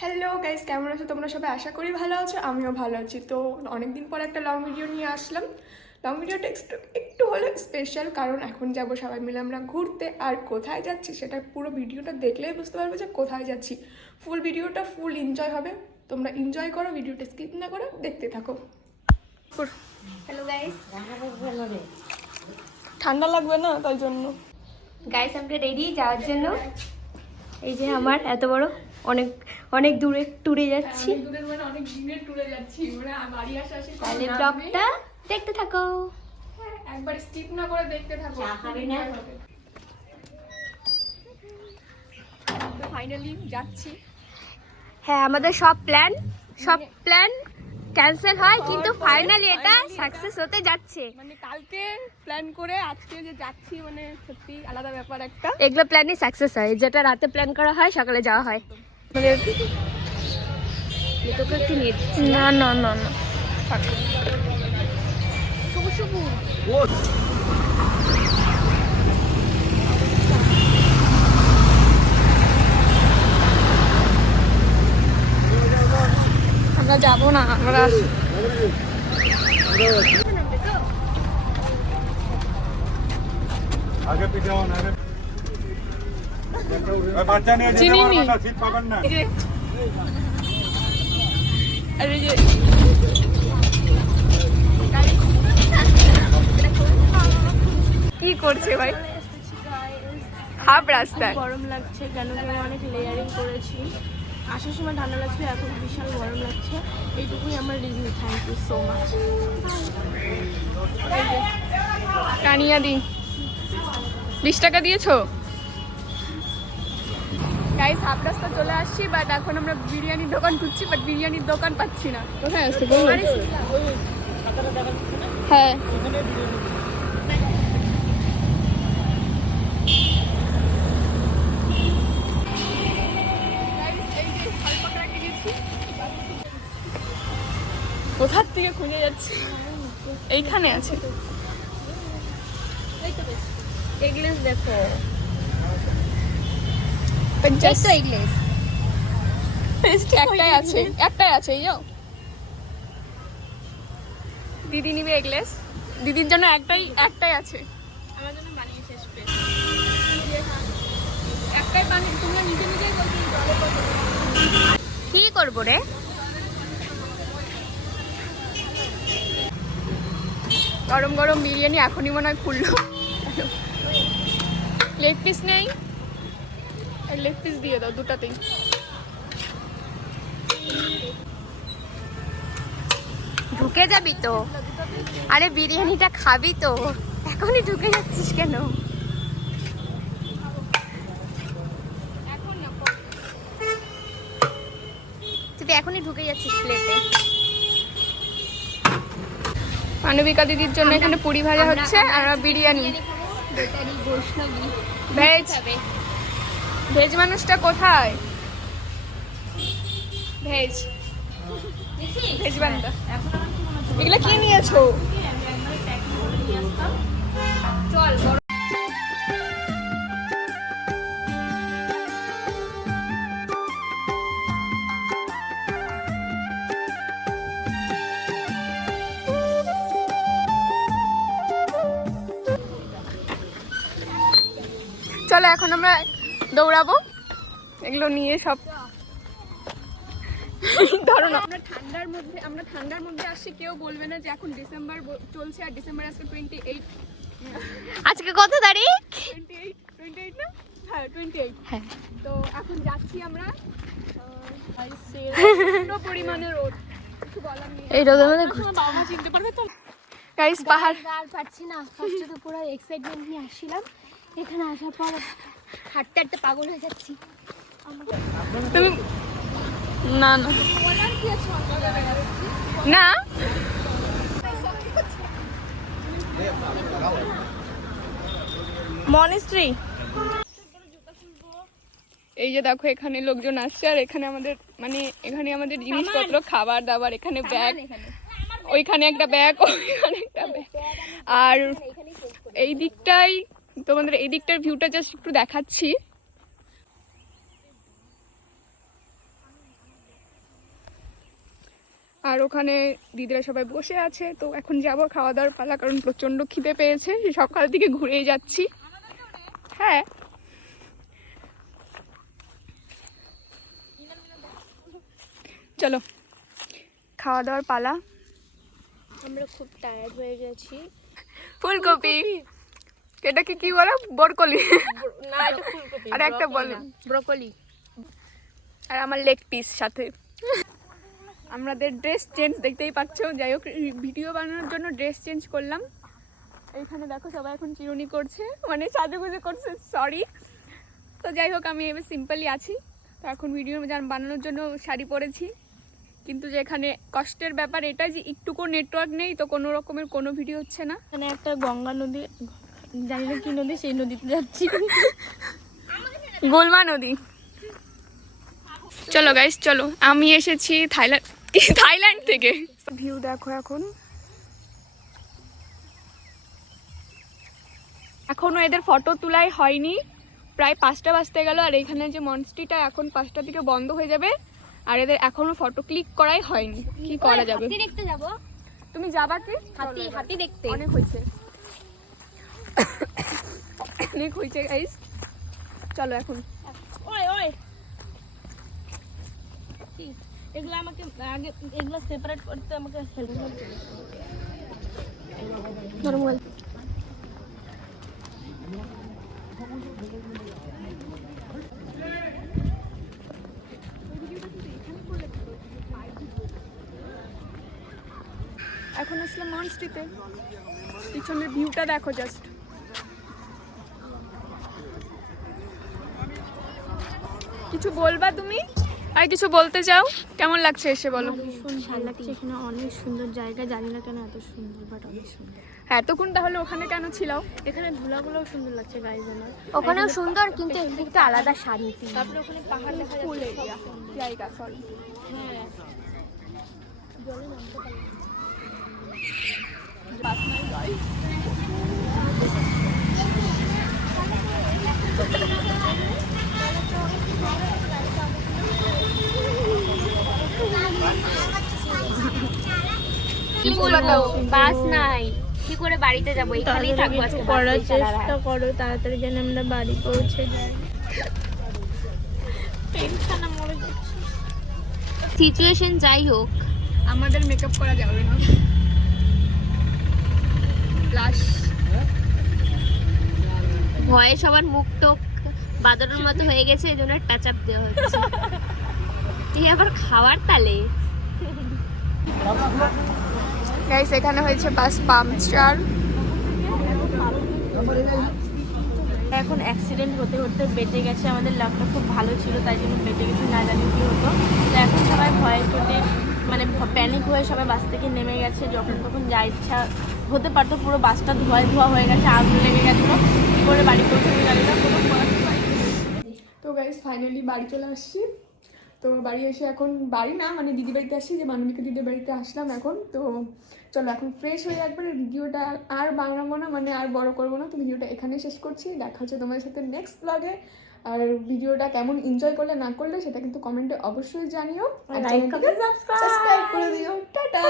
Hello guys, কেমন আছো তোমরা সবাই? আশা করি ভালো আছো, আমিও ভালো আছি। তো অনেকদিন পর একটা লং ভিডিও নিয়ে আসলাম। লং ভিডিওটা একটু হলে স্পেশাল, কারণ এখন যাব সবাই মিলে আমরা ঘুরতে। আর কোথায় যাচ্ছি সেটা পুরো ভিডিওটা দেখলেই বুঝতে পারবে যে কোথায় যাচ্ছি। ফুল ভিডিওটা ফুল এনজয় হবে, তোমরা এনজয় করো, ভিডিওটা স্কিপ না করো, দেখতে থাকো। হ্যালো গাইস, ঠান্ডা লাগবে না তাই জন্য। গাইস আমরা রেডি যাওয়ার জন্য। এই যে আমার এত বড় অনেক অনেক দূরে ট্যুরে যাচ্ছি। অনেক দিনের ট্যুরে যাচ্ছি, বাড়ি আসা আসি। তাহলে ব্লগটা দেখতে থাকো, একবার স্কিপ না করে দেখতে থাকো। তো ফাইনালি যাচ্ছি। হ্যাঁ আমাদের সব প্ল্যান ক্যান্সেল হয়, কিন্তু ফাইনালি এটা সাকসেস হতে যাচ্ছে। মানে কালকে প্ল্যান করে আজকে যে যাচ্ছি, মানে সত্যি আলাদা ব্যাপার একটা। এগুলো প্ল্যানই সাকসেস হয়, যেটা রাতে প্ল্যান করা হয় সকালে যাওয়া হয়। তোকে একটু নিয়ে না না না না আমরা যাবো না, আমরা আগে পিছে হন, আগে বাচ্চা নিয়ে চিনি নি। সিট পাবেন না। আরে যে কি করছে ভাই হাফ রাস্তায়? গরম লাগছে কেন কি আমি অনেক লেয়ারিং করেছি। আসার সময় ঠান্ডা লাগছে, এখন বিশাল গরম লাগছে। এইটুকুই আমার review. Thank you so much. কানিয়া দি 20 টাকা দিয়েছো গাইস। হাফ রাস্তা চলে আসছি, বাট এখন আমরা বিরিয়ানির দোকান খুঁজছি, বাট বিরিয়ানির দোকান পাচ্ছি না। কোথায় আছে বলো? হ্যাঁ কোথার থেকে খুঁজে যাচ্ছি, এইখানে আছে। এগলেস দেখো, একটাই আছে এই যাও। দিদি নিবে এগলেস, দিদির জন্য একটাই আছে। আমার জন্য বানিয়েছে স্পেস। একটাই বানিয়ে তোমরা নিজে নিজেই বলছো জলে কত। কি করবো রে? গরম গরম বিরিয়ানি এখনই মনে হয় খুললো। লেগ পিস নেই? লেগ পিস দিয়ে দাও দুটাতেই। ঢুকে যাবি তো? আরে বিরিয়ানিটা খাবি তো, এখনই ঢুকে যাচ্ছিস কেন? তুই এখনই ঢুকে যাচ্ছিস প্লেটে। মানবিকা দিদির জন্য এখানে পুরি ভাজা হচ্ছে আর বিরিয়ানি। ভেজ ভেজ মানুষটা কোথায়? ভেজ ভেজ বান্দা। এগুলা কি নিয়েছো? চল চলো এখন আমরা দৌড়াবো এগুলো নিয়ে সব। ধরো না, আমরা ঠান্ডার মধ্যে আসছি, কেউ বলবে না যে এখন ডিসেম্বর চলছে। আর ডিসেম্বর আজকে 28। আজকে কত তারিখ? 28 না? হ্যাঁ 28। হ্যাঁ তো এখন যাচ্ছি আমরা। প্রচন্ড পরিমাণে রোদ, কিছু বলার নেই। এই রোদের মধ্যে বাবা মা চিনতে পারবে তো? গাইস পাহাড় আর পারছি না। ফার্স্টে তো পুরো এক্সাইটমেন্ট নিয়ে আসছিলাম, এখানে আসার পর হাঁটতে হাঁটতে পাগল হয়ে যাচ্ছি। তুমি না না না মনেস্ট্রি। এই যে দেখো এখানে লোকজন আসছে, আর এখানে আমাদের জিনিসপত্র, খাবার দাবার, এখানে ব্যাগ, ওইখানে একটা ব্যাগ, ওইখানে একটা ব্যাগ। আর এই দিকটাই তোমাদের, এই দিকটার ভিউটা জাস্ট একটু দেখাচ্ছি। আর ওখানে দিদিরা সবাই বসে আছে। তো এখন যাব খাওয়া দাওয়ার পালা, কারণ প্রচণ্ড খিদে পেয়েছে, সকাল থেকে ঘুরেই যাচ্ছি। হ্যাঁ চলো খাওয়া দাওয়ার পালা। আমরা খুব টায়ার্ড হয়ে গেছি। ফুলকপি, এটাকে কি বলো? বরকলি। না এটা ফুলকপি, আর একটা বলো ব্রকলি। আর আমার লেগ পিস সাথে। আমাদের ড্রেস চেঞ্জ দেখতেই পাচ্ছ। যাই হোক, ভিডিও বানানোর জন্য ড্রেস চেঞ্জ করলাম। এইখানে দেখো সবাই এখন চিরুনি করছে, মানে সাজুগুজু করছে, সরি। তো যাই হোক, আমি এবার সিম্পলি আছি। তো এখন ভিডিও বানানোর জন্য শাড়ি পরেছি। কিন্তু যেখানে কষ্টের ব্যাপার এটা যে একটুকু নেটওয়ার্ক নেই, তো কোনো রকমের কোনো ভিডিও হচ্ছে না। এখানে একটা গঙ্গা নদী, জানি না কি নদী, সেই নদীতে যাচ্ছি। গোলমা নদী। চলো গাইস চলো, আমি এসেছি থাইল্যান্ড থেকে। ভিউ দেখো, এখনো এদের ফটো তোলাই হয়নি, প্রায় 5টা বাজতে গেল। আর এখানে যে মনস্ট্রিটা এখন 5টার দিকে বন্ধ হয়ে যাবে, আর এদের এখনো ফটো ক্লিক করাই হয়নি। কি করা যাবে? হাতি দেখতে যাব। তুমি যাবা কি? হাতি দেখতে অনেক হয়েছে, অনেক হয়েছে গাইস, চলো এখন। ওই ওই এগুলো আমাকে আগে এগুলো সেপারেট করতে আমাকে হেল্প করতে। নরমাল এখন আসলাম মনস্ট্রিতে, পিছনের ভিউটা দেখো জাস্ট। কিছু বলবা তুমি? আর কিছু বলতে চাও? কেমন লাগছে এসে বলো? ভীষণ ভালো লাগছে, এখানে অনেক সুন্দর জায়গা, জানি না কেন এত সুন্দর, বাট অনেক সুন্দর। হ্যাঁ, এতক্ষণ তাহলে ওখানে কেন ছিলাও? এখানে ধুলাগুলোও সুন্দর লাগছে গাইজ আমার। ওখানেও সুন্দর, কিন্তু একটু আলাদা শান্তি। তারপরে ওখানে পাহাড় দেখা ফুল যাচ্ছে। এরিয়া, জায়গা, সরি। হ্যাঁ জলে নামতে পারি। কি বলবো, বাস নাই, কি করে বাড়িতে যাবো? এখানেই থাকবো আজকে, করার চেষ্টা করো তাড়াতাড়ি যেন আমরা বাড়ি পৌঁছে যাই। টেনশনে মরে যাচ্ছি। সিচুয়েশন যাই হোক, আমাদের মেকআপ করা যাবে না, প্লাস ভয়ে সবার মুখ টুক বাদরের মতো হয়ে গেছে, এই জন্য টাচ আপ দেওয়া হচ্ছে। এই আবার খাওয়ার তালে। গাইস, এখানে হয়েছে বাস পাংচার। এখন অ্যাক্সিডেন্ট হতে হতে বেঁচে গেছে, আমাদের লাভটা খুব ভালো ছিল, তাই জন্য বেঁচে গেছে, না জানি কী হতো। তো এখন সবাই ভয়ে চোটে মানে প্যানিক হয়ে সবাই বাস থেকে নেমে গেছে। যখন তখন যা ইচ্ছা হতে পারতো, পুরো বাসটা ধোয়া হয়ে গেছে, আগুন লেগে গেছিলো, কী করে বাড়ি পৌঁছাতে জানি না, কোনো পড়াতে পারিনি। তো গাইস ফাইনালি বাড়ি চলে আসছি। তো বাড়ি এসে এখন, বাড়ি না মানে দিদি বাড়িতে আসছি, যে মানবিকা দিদির বাড়িতে আসলাম এখন। তো চলো এখন ফ্রেশ হয়ে একবারে, ভিডিওটা আর বানাবো না, মানে আর বড় করবো না। তো ভিডিওটা এখানে শেষ করছি, দেখা হচ্ছে তোমাদের সাথে নেক্সট ব্লগে। আর ভিডিওটা কেমন এনজয় করলে না করলে সেটা কিন্তু কমেন্টে অবশ্যই জানিও, আর লাইক কমেন্ট সাবস্ক্রাইব করে দিও। টাটা।